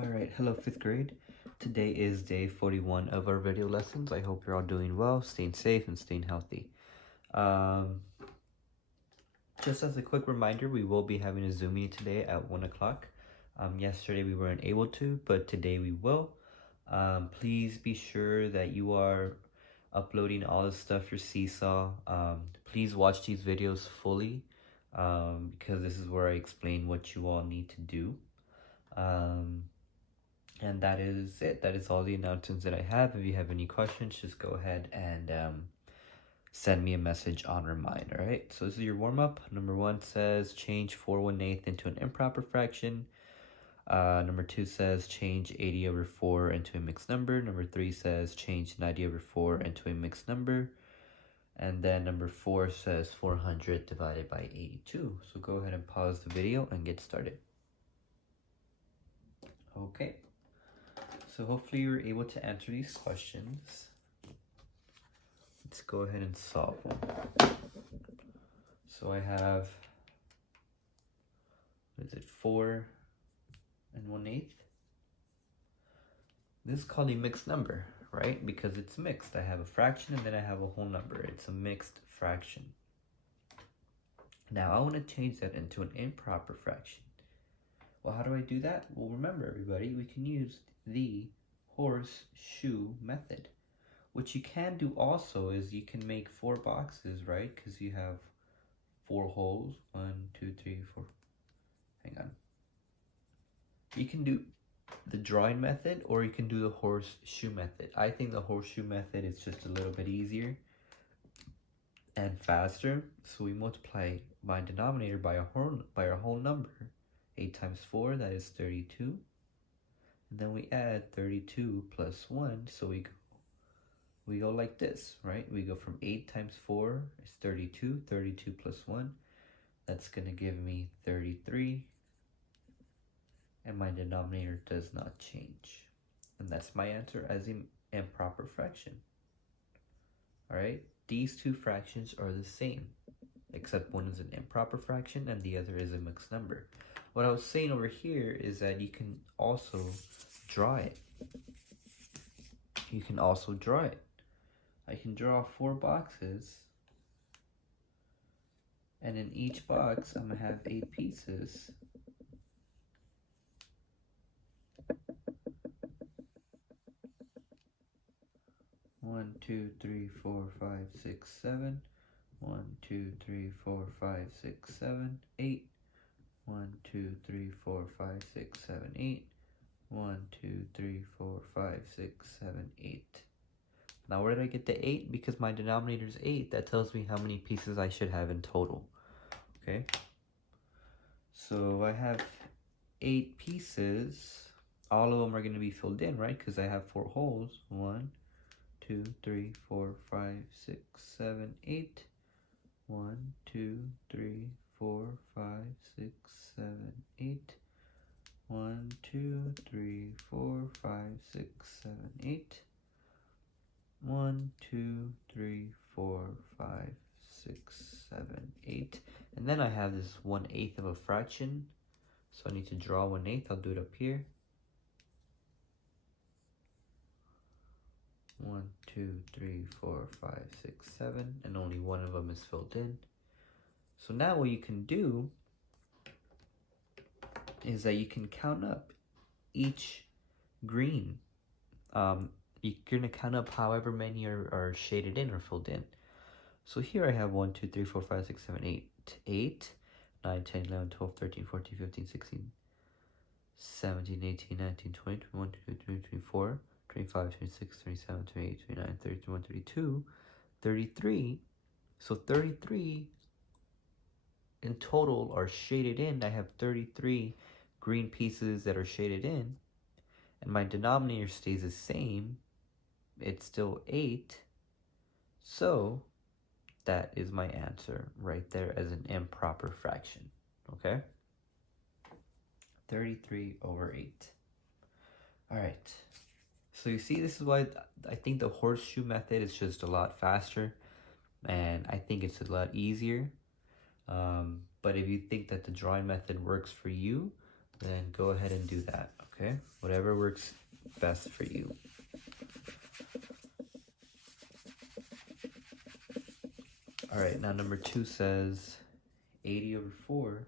Alright, hello 5th grade. Today is day 41 of our video lessons. I hope you're all doing well, staying safe, and staying healthy. Just as a quick reminder, we will be having a Zoom meeting today at 1 o'clock. Yesterday we weren't able to, but today we will. Please be sure that you are uploading all the stuff for Seesaw. Please watch these videos fully because this is where I explain what you all need to do. And that is it. That is all the announcements that I have. If you have any questions, just go ahead and send me a message on Remind. All right, so this is your warm-up. Number 1 says change 4/1/8 into an improper fraction. Number 2 says change 80/4 into a mixed number. Number 3 says change 90/4 into a mixed number. And then number 4 says 400 divided by 82. So go ahead and pause the video and get started. Okay. So hopefully you're able to answer these questions. Let's go ahead and solve them. So I have, what is it, 4/1/8? This is called a mixed number, right? Because it's mixed. I have a fraction and then I have a whole number. It's a mixed fraction. Now I want to change that into an improper fraction. Well, how do I do that? Well, remember everybody, we can use the horseshoe method. What you can do also is you can make 4 boxes, right? Because you have 4 holes. 1, 2, 3, 4. Hang on. You can do the drawing method or you can do the horseshoe method. I think the horseshoe method is just a little bit easier and faster. So we multiply my denominator by our whole number. 8 times 4, that is 32. And then we add 32 plus 1, so we go like this, right? We go from 8 times 4 is 32, 32 plus 1. That's going to give me 33. And my denominator does not change. And that's my answer as an improper fraction. All right? These 2 fractions are the same, except one is an improper fraction and the other is a mixed number. What I was saying over here is that you can also draw it. You can also draw it. I can draw 4 boxes, and in each box I'm gonna have 8 pieces. One, 2, 3, 4, 5, 6, 7. 1, 2, 3, 4, 5, 6, 7, 8. 1, 2, 3, 4, 5, 6, 7, 8. 1, 2, 3, 4, 5, 6, 7, 8. Now where did I get the 8? Because my denominator is 8. That tells me how many pieces I should have in total. Okay? So I have 8 pieces. All of them are going to be filled in, right? Because I have 4 holes. 1, 2, 3, 4, 5, 6, 7, 8. 1, 2, 3, 4, 5, 6, 7, 8. 1, 2, 3, 4, 5, 6, 7, 8. 1, 2, 3, 4, 5, 6, 7, 8. And then I have this 1/8 of a fraction. So I need to draw 1/8. I'll do it up here. 1, 2, 3, 4, 5, 6, 7. And only one of them is filled in. So now what you can do is that you can count up each green. You're going to count up however many are shaded in or filled in. So here I have 1, 2, 3, 4, 5, 6, 7, 8. 8, 9, 10, 11, 12, 13, 14, 15, 16, 17, 18, 19, 20, 21, 22, 23, 24, 25, 26, 27, 28, 29, 30, 31, 32, 33. So 33 in total are shaded in. I have 33 green pieces that are shaded in. And my denominator stays the same. It's still 8. So that is my answer right there as an improper fraction. Okay? 33/8. All right. So you see, this is why I think the horseshoe method is just a lot faster. And I think it's a lot easier. But if you think that the drawing method works for you, then go ahead and do that. Okay, whatever works best for you. All right, now number 2 says 80 over 4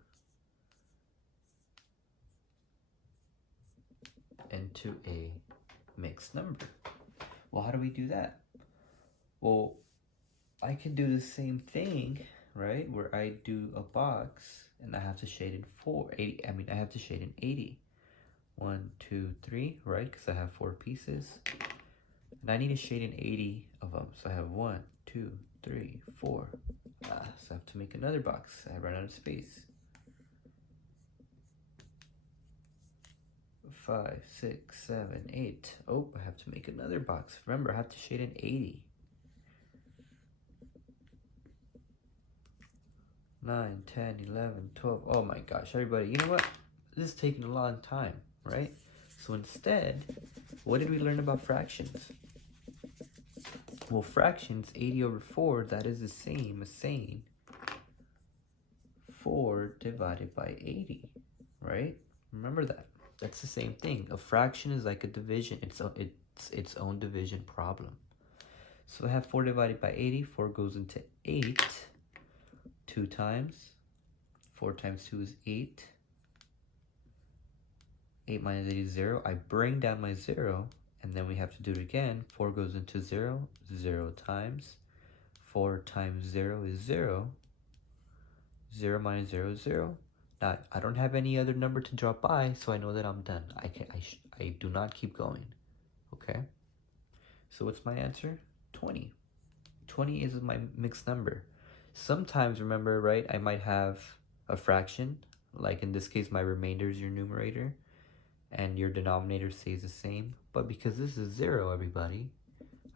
into a mixed number. Well, how do we do that? Well, I can do the same thing, right? Where I do a box and I have to shade in 80. I mean, I have to shade in 80. 1, 2, 3, right? Because I have 4 pieces. And I need to shade in 80 of them. So I have 1, 2, 3, 4. So I have to make another box. I run out of space. 5, 6, 7, 8. Oh, I have to make another box. Remember, I have to shade in 80. 9, 10, 11, 12. Oh my gosh, everybody, you know what? This is taking a long time, right? So instead, what did we learn about fractions? Well, fractions, 80 over 4, that is the same as saying 4 divided by 80, right? Remember that. That's the same thing. A fraction is like a division. It's its own division problem. So I have 4 divided by 80. 4 goes into 8 2 times. 4 times 2 is 8. 8 minus 8 is 0. I bring down my 0, and then we have to do it again. 4 goes into 0. 0 times. 4 times 0 is 0. 0 minus 0 is 0. Now, I don't have any other number to drop by, so I know that I'm done. I do not keep going, okay? So what's my answer? 20. 20 is my mixed number. Sometimes, remember, right, I might have a fraction. Like in this case, my remainder is your numerator, and your denominator stays the same. But because this is 0, everybody,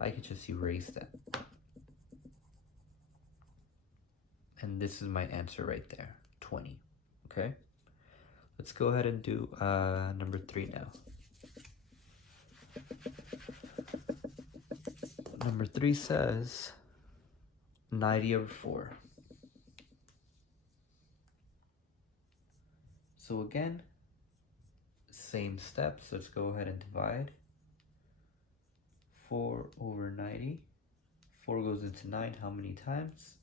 I could just erase that. And this is my answer right there, 20. Okay, let's go ahead and do number 3 now. Number 3 says 90 over 4. So again, same steps. Let's go ahead and divide. 4 over 90. 4 goes into 9 how many times?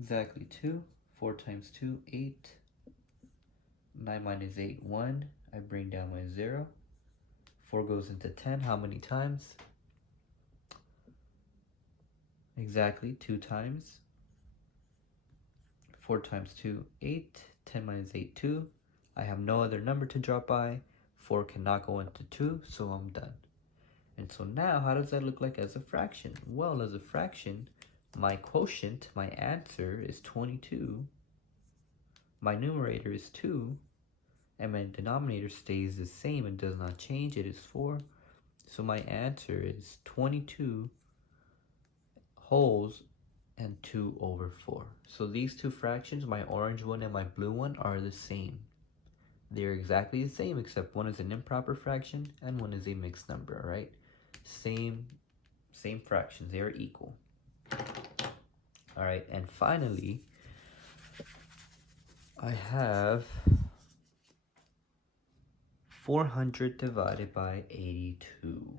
Exactly 2. 4 times 2, 8. 9 minus 8, 1. I bring down my 0. 4 goes into 10 how many times? Exactly 2 times. 4 times 2, 8. 10 minus 8, 2. I have no other number to drop by. 4 cannot go into 2, so I'm done. And so now, how does that look like as a fraction? Well, as a fraction, my quotient, my answer is 22. My numerator is 2. And my denominator stays the same and does not change. It is 4. So my answer is 22 wholes and 2 over 4. So these two fractions, my orange one and my blue one, are the same. They're exactly the same, except one is an improper fraction and one is a mixed number, right? Same fractions, they are equal. All right, and finally, I have 400 divided by 82.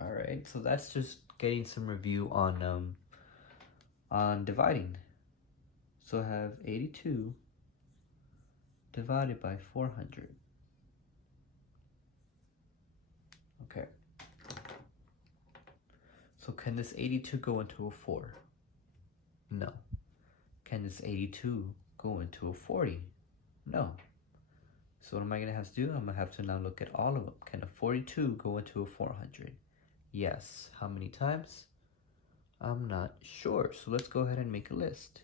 All right, so that's just getting some review on dividing. So I have 82 divided by 400. Okay. So can this 82 go into a 4? No. Can this 82 go into a 40? No. So what am I going to have to do? I'm going to have to now look at all of them. Can a 42 go into a 400? Yes. How many times? I'm not sure. So let's go ahead and make a list.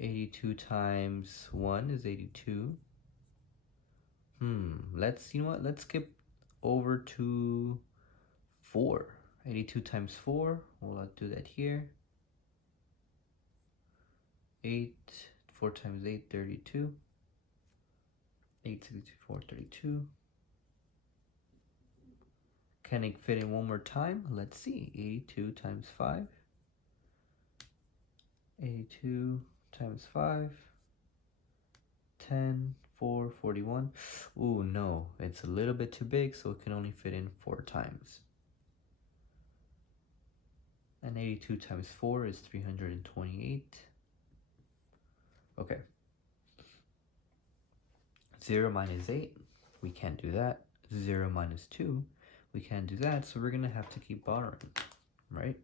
82 times 1 is 82. You know what? Let's skip over to 4. 82 times 4. We'll do that here. 8. 4 times 8, 32. 8, 64, 32. Can it fit in one more time? Let's see. 82 times 5. 82 times 5, 10, 4, 41. Ooh, no, it's a little bit too big, so it can only fit in 4 times. And 82 times 4 is 328. Okay. 0 minus 8, we can't do that. 0 minus 2, we can't do that, so we're going to have to keep borrowing, right?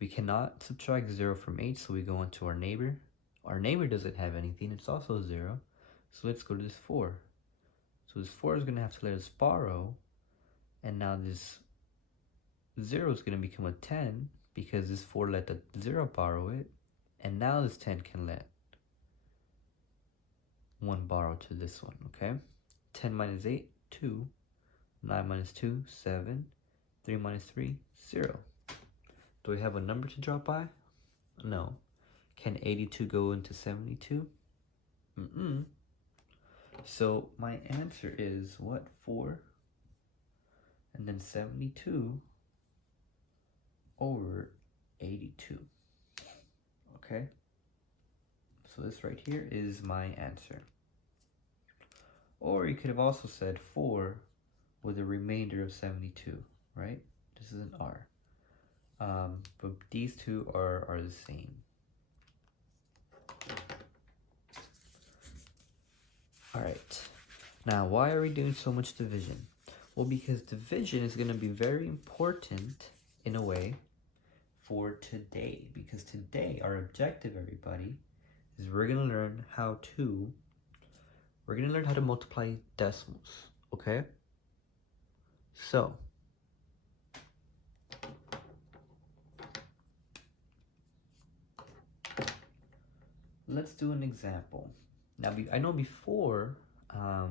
We cannot subtract 0 from 8, so we go into our neighbor. Our neighbor doesn't have anything, it's also 0. So let's go to this 4. So this 4 is going to have to let us borrow, and now this 0 is going to become a 10, because this 4 let the 0 borrow it, and now this 10 can let 1 borrow to this one, okay? 10 minus 8, 2. 9 minus 2, 7. 3 minus 3, 0. Do we have a number to drop by? No. Can 82 go into 72? So my answer is what? 4? And then 72 over 82. Okay? So this right here is my answer. Or you could have also said 4 with a remainder of 72, right? This is an R. But these two are the same. Alright, now why are we doing so much division? Well, because division is going to be very important in a way for today. Because today, our objective, everybody, is we're going to learn how to multiply decimals, okay? So, let's do an example. Now, I know before, a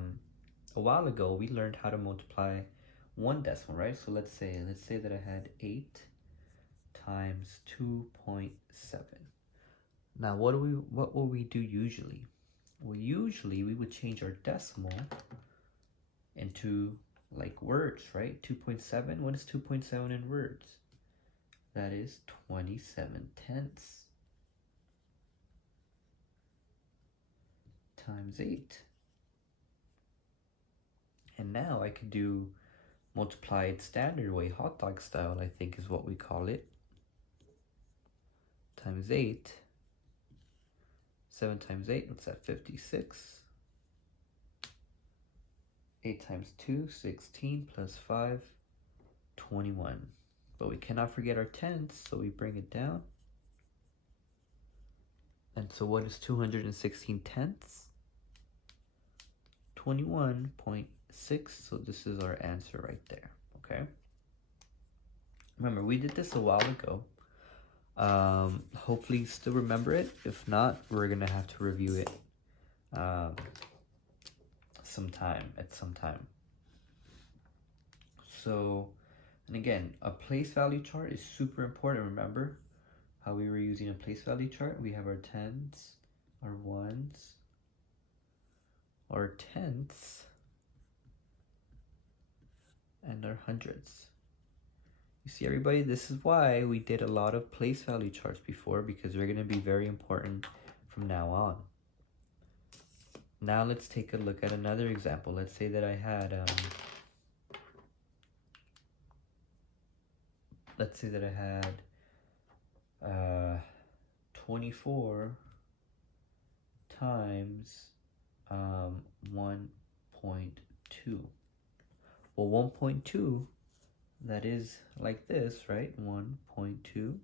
while ago, we learned how to multiply one decimal, right? So let's say that I had 8 times 2.7. Now, what will we do usually? Well, usually we would change our decimal into like words, right? 2.7, what is 2.7 in words? That is 27 tenths times 8. And now I could do multiplied standard way, hot dog style, I think is what we call it. Times 8. 7 times 8, what's that? 56. 8 times 2, 16, plus 5, 21. But we cannot forget our tenths, so we bring it down. And so what is 216 tenths? 21.6, so this is our answer right there, okay? Remember, we did this a while ago. Hopefully you still remember it. If not, we're gonna have to review it at some time. So, and again, a place value chart is super important. Remember how we were using a place value chart? We have our tens, our ones, our tenths, and our hundreds. You see, everybody, this is why we did a lot of place value charts before, because they're going to be very important from now on. Now let's take a look at another example. Let's say that I had 24 times 1.2. Well, 1.2, that is like this, right? 1.2.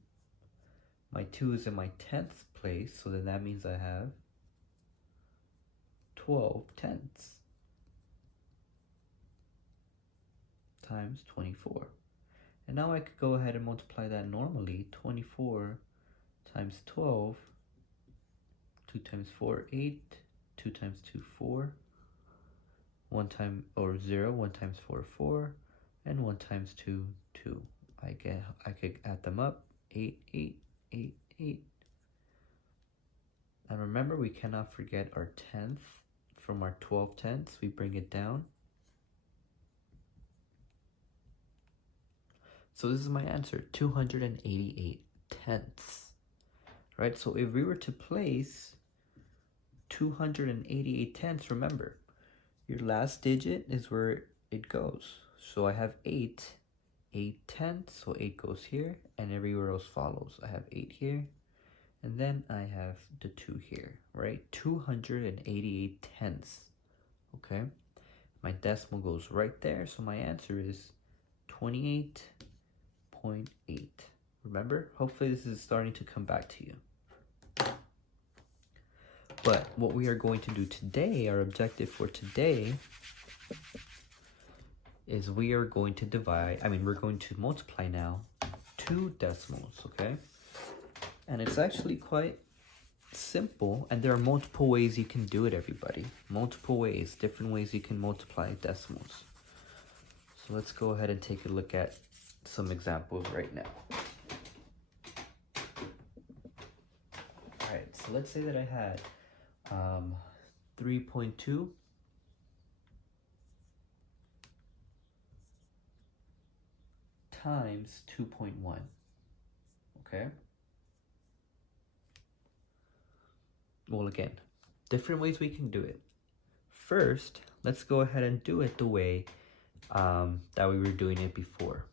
My 2 is in my 10th place, so then that means I have 12 tenths times 24. And now I could go ahead and multiply that normally. 24 times 12, 2 times 4, 8, 2 times 2, 4, 1 time, or 0, 1 times 4, 4, and 1 times 2, 2. I could add them up, 8, 8, 8, 8. And remember, we cannot forget our tenth. From our 12 tenths, we bring it down. So this is my answer, 288 tenths. right? So if we were to place 288 tenths, remember, your last digit is where it goes. So I have 8 tenths, so 8 goes here, and everywhere else follows. I have 8 here, and then I have the 2 here, right? 288 tenths, okay? My decimal goes right there, so my answer is 28.8. Remember? Hopefully this is starting to come back to you. But what we are going to do today, our objective for today, is we are going to we're going to multiply now 2 decimals, okay? And it's actually quite simple, and there are multiple ways you can do it, everybody. Multiple ways, different ways you can multiply decimals. So let's go ahead and take a look at some examples right now. All right, so let's say that I had 3.2 times 2.1, okay? Well, again, different ways we can do it. First, let's go ahead and do it the way that we were doing it before.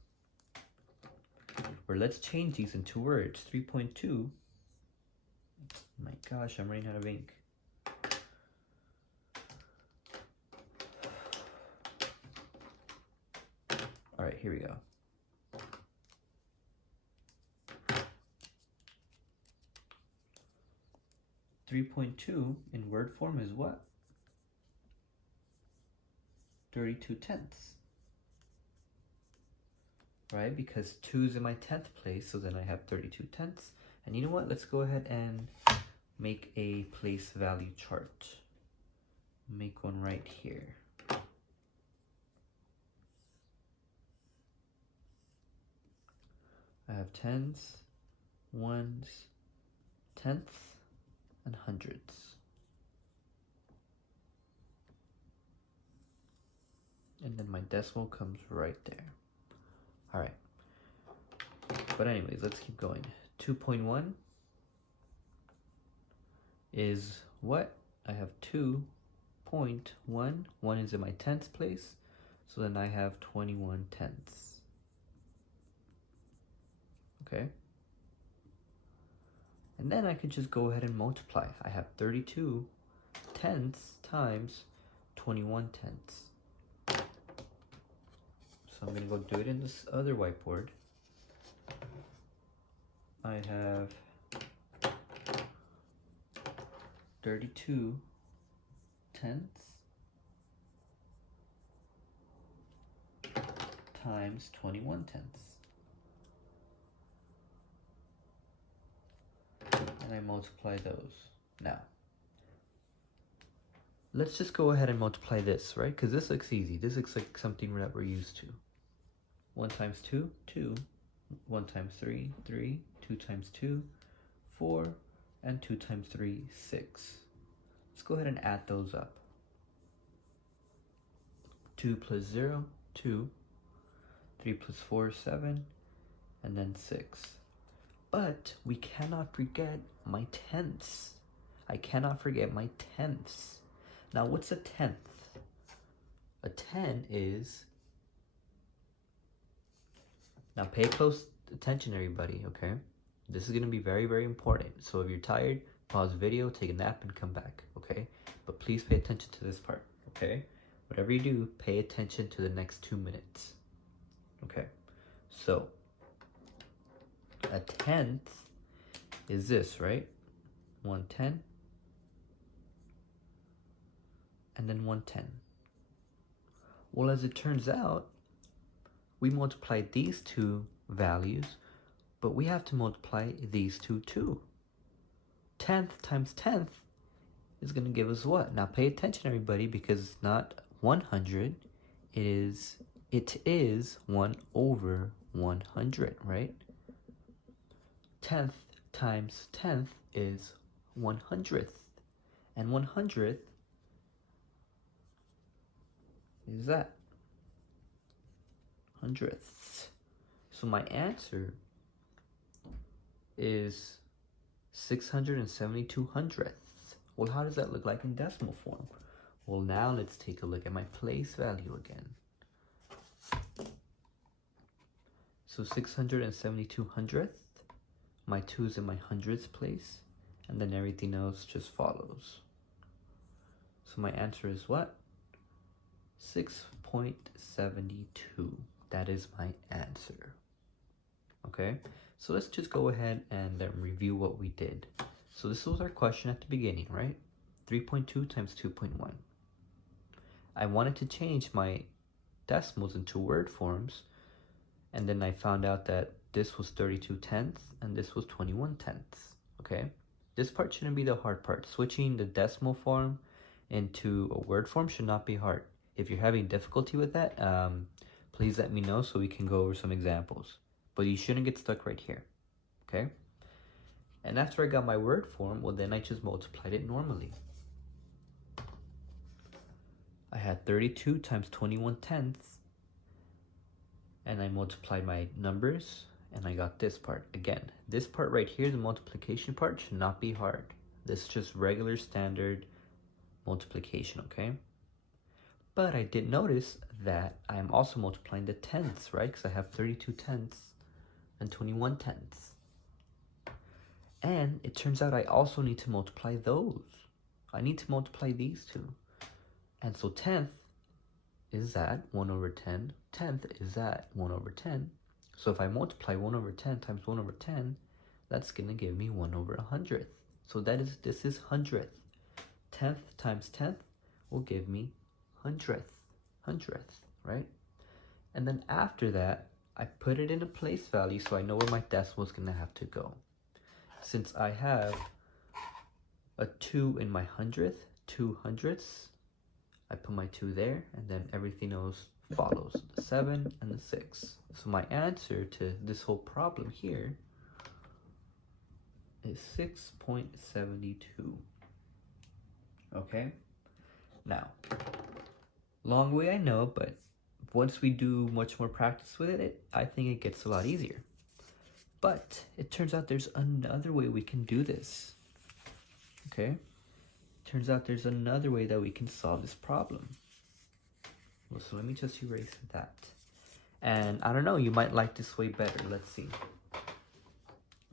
Or let's change these into words. 3.2, my gosh, I'm running out of ink. All right, here we go. 3.2 in word form is what? 32 tenths. Right? Because 2 is in my 10th place, so then I have 32 tenths. And you know what? Let's go ahead and make a place value chart. Make one right here. I have tens, ones, tenths, and hundreds. And then my decimal comes right there. All right. But anyways, let's keep going. 2.1 is what? I have 2.1. 1 is in my tenths place. So then I have 21 tenths. Okay. And then I could just go ahead and multiply. I have 32 tenths times 21 tenths. So I'm going to go do it in this other whiteboard. I have 32 tenths times 21 tenths. And I multiply those. Now, let's just go ahead and multiply this, right? Because this looks easy. This looks like something that we're used to. 1 times 2, 2. 1 times 3, 3. 2 times 2, 4. And 2 times 3, 6. Let's go ahead and add those up. 2 plus 0, 2. 3 plus 4, 7. And then 6. But we cannot forget my tenths. I cannot forget my tenths. Now, what's a tenth? A 10 is... Now, pay close attention, everybody, okay? This is going to be very, very important. So if you're tired, pause the video, take a nap, and come back, okay? But please pay attention to this part, okay? Whatever you do, pay attention to the next 2 minutes, okay? So, a tenth is this, right? 1/10, and then 1/10. Well, as it turns out, we multiplied these two values, but we have to multiply these two too. 10th times 10th is going to give us what? Now pay attention, everybody, because it's not 100. It is 1 over 100, right? 10th times 10th is 100th. And 100th is that. Hundredths. So my answer is 672 hundredths. Well, how does that look like in decimal form? Well, now let's take a look at my place value again. So 672 hundredths, my 2's in my hundredths place, and then everything else just follows. So my answer is what? 6.72. That is my answer. Okay, so let's just go ahead and then review what we did. So this was our question at the beginning, right? 3.2 times 2.1. I wanted to change my decimals into word forms, and then I found out that this was 32 tenths and this was 21 tenths. Okay, this part shouldn't be the hard part. Switching the decimal form into a word form should not be hard. If you're having difficulty with that, please let me know so we can go over some examples. But you shouldn't get stuck right here, okay? And after I got my word form, well, then I just multiplied it normally. I had 32 times 21 tenths, and I multiplied my numbers, and I got this part. Again, this part right here, the multiplication part, should not be hard. This is just regular standard multiplication, okay? But I did notice that I'm also multiplying the tenths, right? Because I have 32 tenths and 21 tenths. And it turns out I also need to multiply those. I need to multiply these two. And so tenth is that 1 over 10. Tenth is that 1 over 10. So if I multiply 1 over 10 times 1 over 10, that's going to give me 1 over 100th. So this is 100th. Tenth times tenth will give me 100th, right? And then after that, I put it in a place value so I know where my decimal is going to have to go. Since I have a 2 in my 100th, 2 hundredths, I put my 2 there, and then everything else follows, the 7 and the 6. So my answer to this whole problem here is 6.72. Okay? Now, long way I know, but once we do much more practice with it, I think it gets a lot easier. But it turns out there's another way we can do this. Okay? Turns out there's another way that we can solve this problem. Well, so let me just erase that. And I don't know, you might like this way better. Let's see.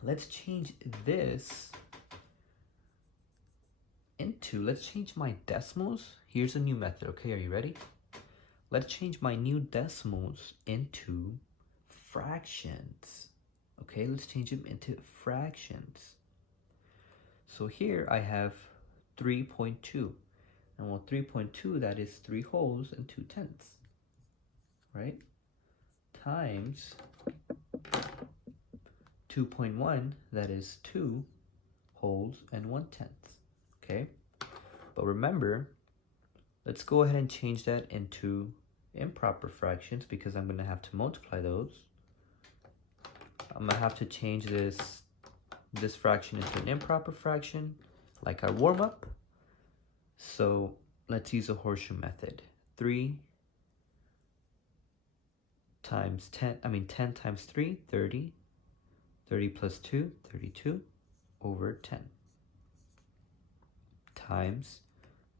Let's change this into, let's change my decimals. Here's a new method, okay? Are you ready? Let's change my new decimals into fractions. Okay, let's change them into fractions. So here I have 3.2. And well, 3.2, that is 3 wholes and 2 tenths, right? Times 2.1, that is 2 wholes and 1 tenth, okay? But remember, let's go ahead and change that into improper fractions because I'm going to have to multiply those. I'm going to have to change this fraction into an improper fraction, like our warm-up. So let's use a horseshoe method. 10 times 3, 30. 30 plus 2, 32 over 10. Times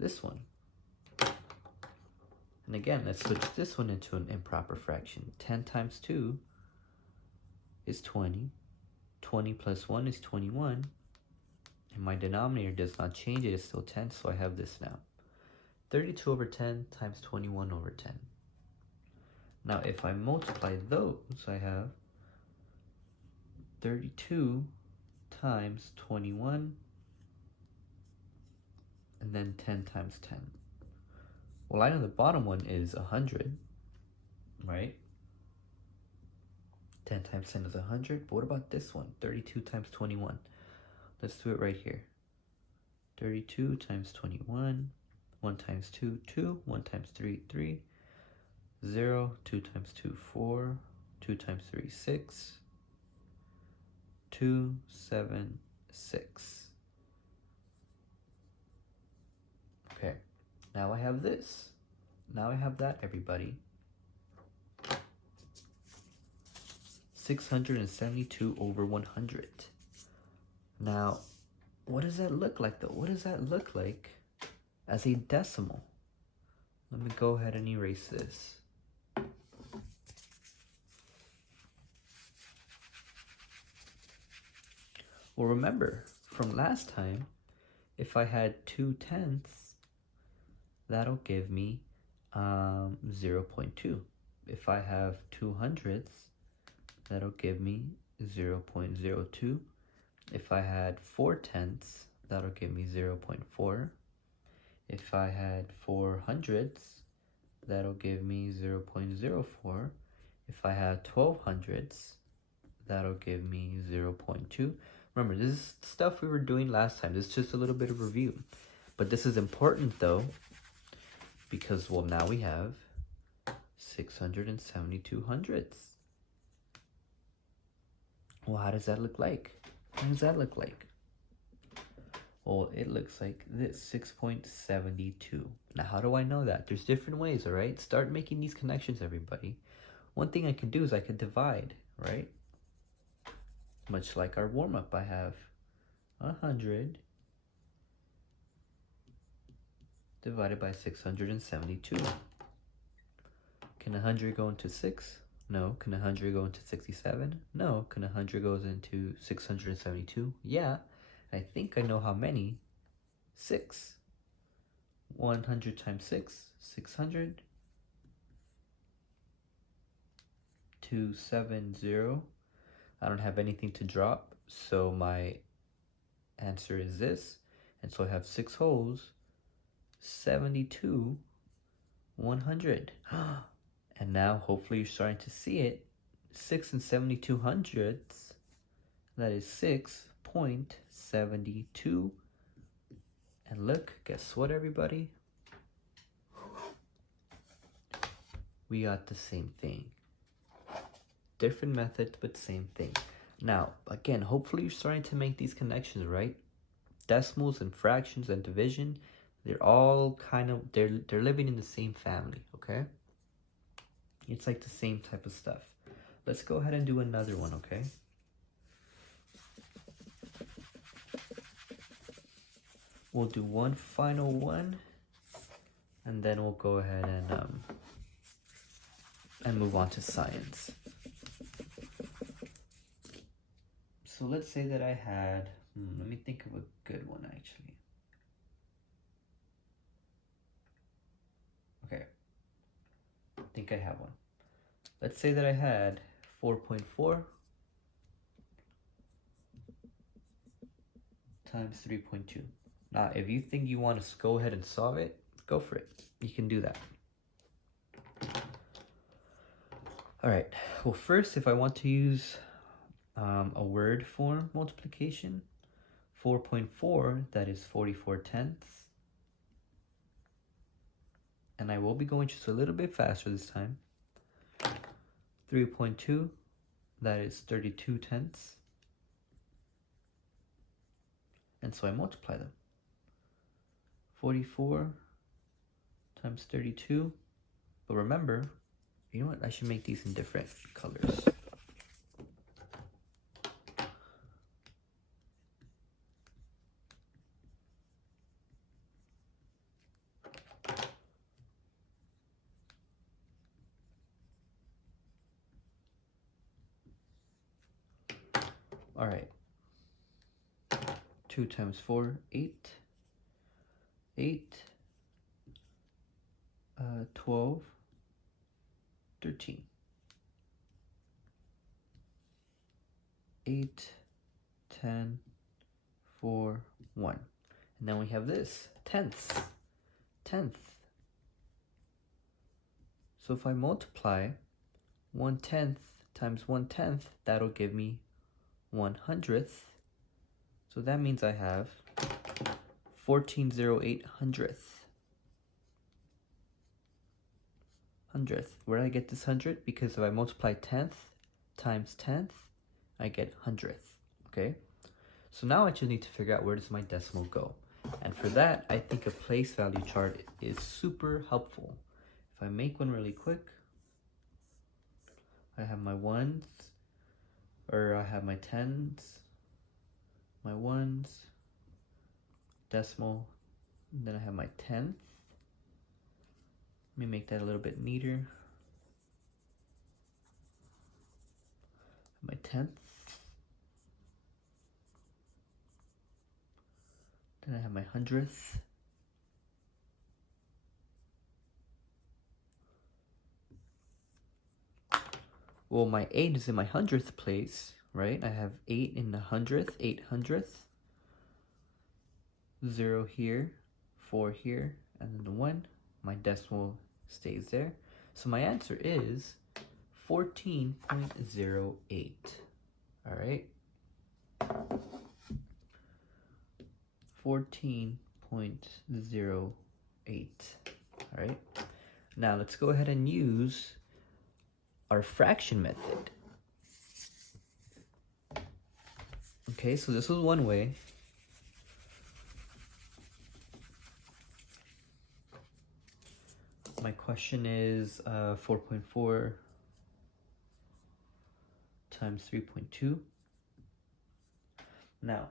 this one. And again, let's switch this one into an improper fraction. 10 times 2 is 20. 20 plus 1 is 21. And my denominator does not change, it is still 10, so I have this now. 32 over 10 times 21 over 10. Now if I multiply those, I have 32 times 21 and then 10 times 10. Well, I know the bottom one is 100, right? 10 times 10 is 100, but what about this one? 32 times 21. Let's do it right here. 32 times 21, 1 times 2, 2, 1 times 3, 3, 0, 2 times 2, 4, 2 times 3, 6, 2, 7, 6. Okay, now I have this. Now I have that, everybody. 672 over 100. Now, What does that look like though? What does that look like as a decimal? Let me go ahead and erase this. Well, remember from last time, if I had 2/10, that'll give me 0.2. If I have 2/100, that'll give me 0.02. If I had 4/10, that'll give me 0.4. If I had 4/100, that'll give me 0.04. If I had 12/100, that'll give me 0.2. Remember, this is stuff we were doing last time. This is just a little bit of review. But this is important though, because, well, now we have 672 hundredths. Well, how does that look like? What does that look like? Well, it looks like this, 6.72. Now, how do I know that? There's different ways, all right? Start making these connections, everybody. One thing I can do is I could divide, right? Much like our warm-up, I have 100 divided by 672. Can 100 go into 6? No. Can 100 go into 67? No. Can 100 goes into 672? Yeah. I think I know how many. 6. 100 times 6, 600. 270. I don't have anything to drop, so my answer is this. And so I have 6 wholes, 72, 100. And now hopefully you're starting to see it. 6 and 72 hundredths, that is 6.72. And look, guess what, everybody? We got the same thing. Different methods, but same thing. Now, again, hopefully you're starting to make these connections, right? Decimals and fractions and division, they're all kind of, they're living in the same family, okay? It's like the same type of stuff. Let's go ahead and do another one, okay? We'll do one final one, and then we'll go ahead and move on to science. So let's say that I had, let me think of a good one actually. Okay, I think I have one. Let's say that I had 4.4 times 3.2. Now, if you think you want to go ahead and solve it, go for it. You can do that. All right, well, first, if I want to use a word form multiplication, 4.4, that is 44/10. And I will be going just a little bit faster this time. 3.2, that is 32/10. And so I multiply them. 44 times 32. But remember, you know what? I should make these in different colors. All right. 2 times 4, 8. 8, 12, 13. 8, 10, 4, 1. And then we have this, tenths. Tenth. So if I multiply 1/10 times 1/10, that'll give me 1/100th. So that means I have 1408 hundredth. Where did I get this 100? Because if I multiply 10th times 10th, I get 100th, okay? So now I just need to figure out where does my decimal go. And for that, I think a place value chart is super helpful. If I make one really quick, I have my ones, or I have my tens, my ones, decimal. And then I have my tenth. Let me make that a little bit neater. My tenth. Then I have my hundredth. Well, my 8 is in my 100th place, right? I have 8 in the 100th, 800th. 0 here, 4 here, and then the 1. My decimal stays there. So my answer is 14.08. All right? 14.08. All right? Now let's go ahead and use our fraction method. Okay, so this was one way. My question is 4.4 times 3.2. Now,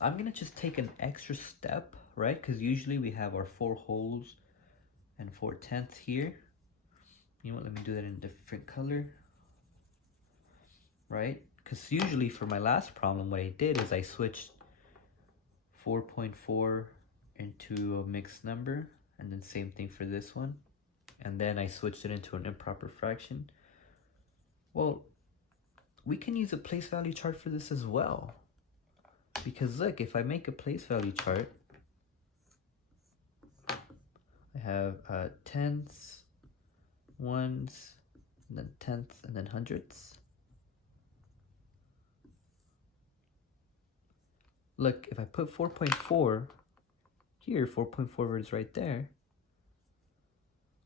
I'm gonna just take an extra step, right? Because usually we have our 4 wholes and 4/10 here. You know what, let me do that in a different color, right? Because usually for my last problem, what I did is I switched 4.4 into a mixed number, and then same thing for this one. And then I switched it into an improper fraction. Well, we can use a place value chart for this as well. Because look, if I make a place value chart, I have tenths, ones, and then tenths, and then hundredths. Look, if I put 4.4 here, 4.4 is right there.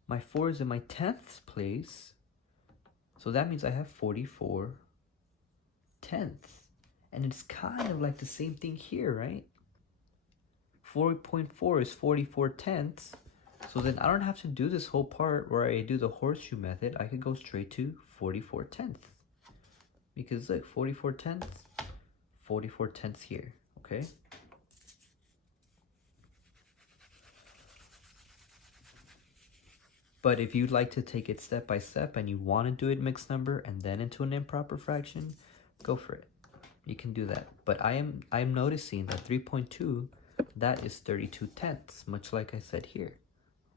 My 4 is in my tenths place. So that means I have 44 tenths. And it's kind of like the same thing here, right? 4.4 is 44 tenths. So then I don't have to do this whole part where I do the horseshoe method. I could go straight to 44 tenths. Because look, 44 tenths, 44 tenths here, okay? But if you'd like to take it step by step and you want to do it mixed number and then into an improper fraction, go for it. You can do that. But I am noticing that 3.2, that is 32 tenths, much like I said here,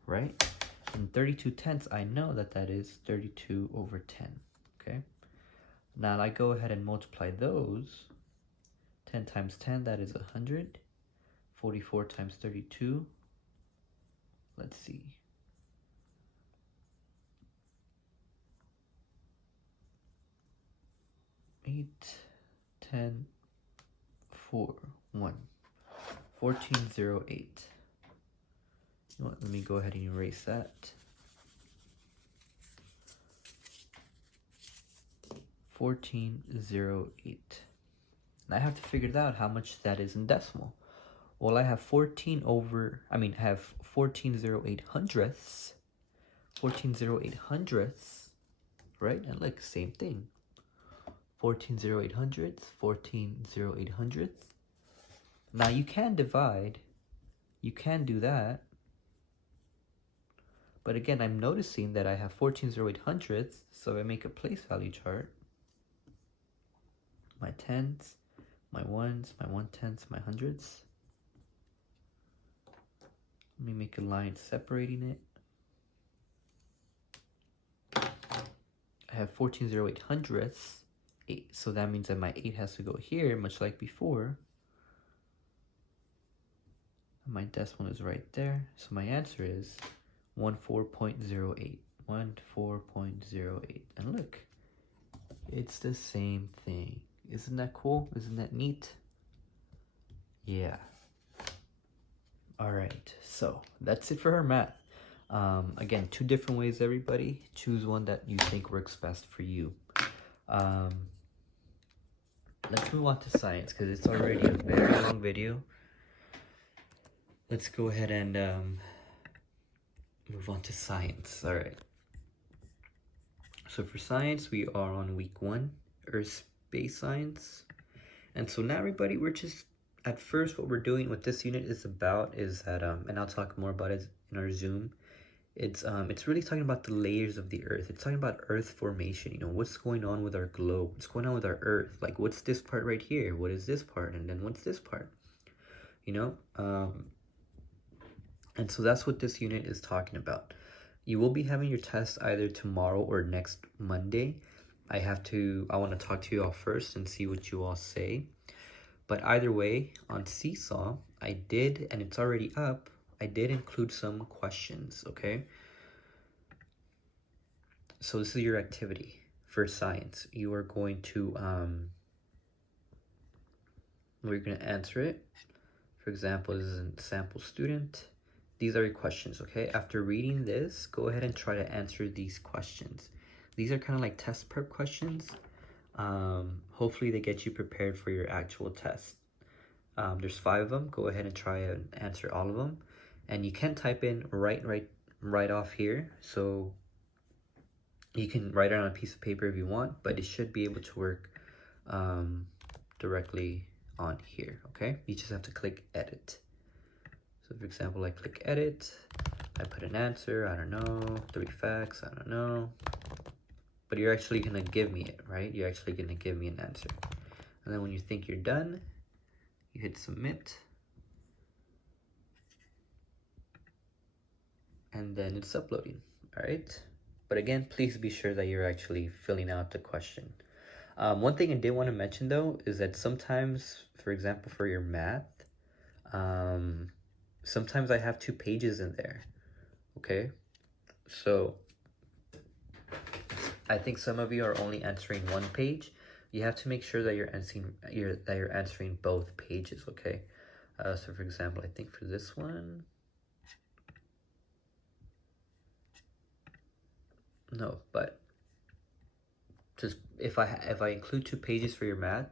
right? And 32 tenths, I know that that is 32 over 10, okay? Now I go ahead and multiply those. 10 times 10, that is 100. 44 times 32, let's see. 8, 10, 4, 1. 1408. You know what? Let me go ahead and erase that. 1408. And I have to figure out how much that is in decimal. Well, I have 1408 hundredths. 1408 hundredths, right? And look, same thing. 1408 hundredths, 1408 hundredths. Now you can divide, you can do that. But again, I'm noticing that I have 1408 hundredths, so I make a place value chart. My tenths, my ones, my 1/10ths, my hundredths. Let me make a line separating it. I have 1408 hundredths, 8, so that means that my 8 has to go here, much like before. My decimal is right there, so my answer is 14.08. 14.08. And look, it's the same thing. Isn't that cool? Isn't that neat? Yeah. All right, so that's it for our math. Again, 2 different ways, everybody. Choose one that you think works best for you. Let's move on to science, because it's already a very long video. Let's go ahead and move on to science. All right. So for science, we are on week 1, Earth Space Science. And so now, everybody, we're just at first, what we're doing, what this unit is about is that, and I'll talk more about it in our Zoom. It's really talking about the layers of the Earth. It's talking about Earth formation. You know, what's going on with our globe? What's going on with our Earth? Like, what's this part right here? What is this part? And then what's this part? You know, and so that's what this unit is talking about. You will be having your test either tomorrow or next Monday. I want to talk to you all first and see what you all say. But either way, on Seesaw, I did, and it's already up, I did include some questions, okay? So this is your activity for science. You are going to, we're going to answer it. For example, this is a sample student. These are your questions, okay? After reading this, go ahead and try to answer these questions. These are kind of like test prep questions. Hopefully they get you prepared for your actual test. There's 5 of them. Go ahead and try and answer all of them. And you can type in right off here. So you can write it on a piece of paper if you want, but it should be able to work directly on here, okay? You just have to click edit. So for example, I click edit, I put an answer, I don't know, 3 facts, I don't know. But you're actually gonna give me it, right? You're actually gonna give me an answer. And then when you think you're done, you hit submit. And then it's uploading, all right? But again, please be sure that you're actually filling out the question. One thing I did want to mention though, is that sometimes, for example, for your math, sometimes I have 2 pages in there, okay? So I think some of you are only answering 1 page. You have to make sure that you're answering both pages, okay? So for example, I think for this one, no, but just if I include 2 pages for your math,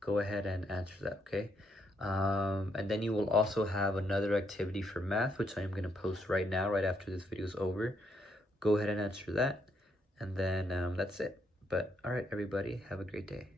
go ahead and answer that, okay? And then you will also have another activity for math, which I am going to post right now, right after this video is over. Go ahead and answer that, and then that's it. But all right, everybody, have a great day.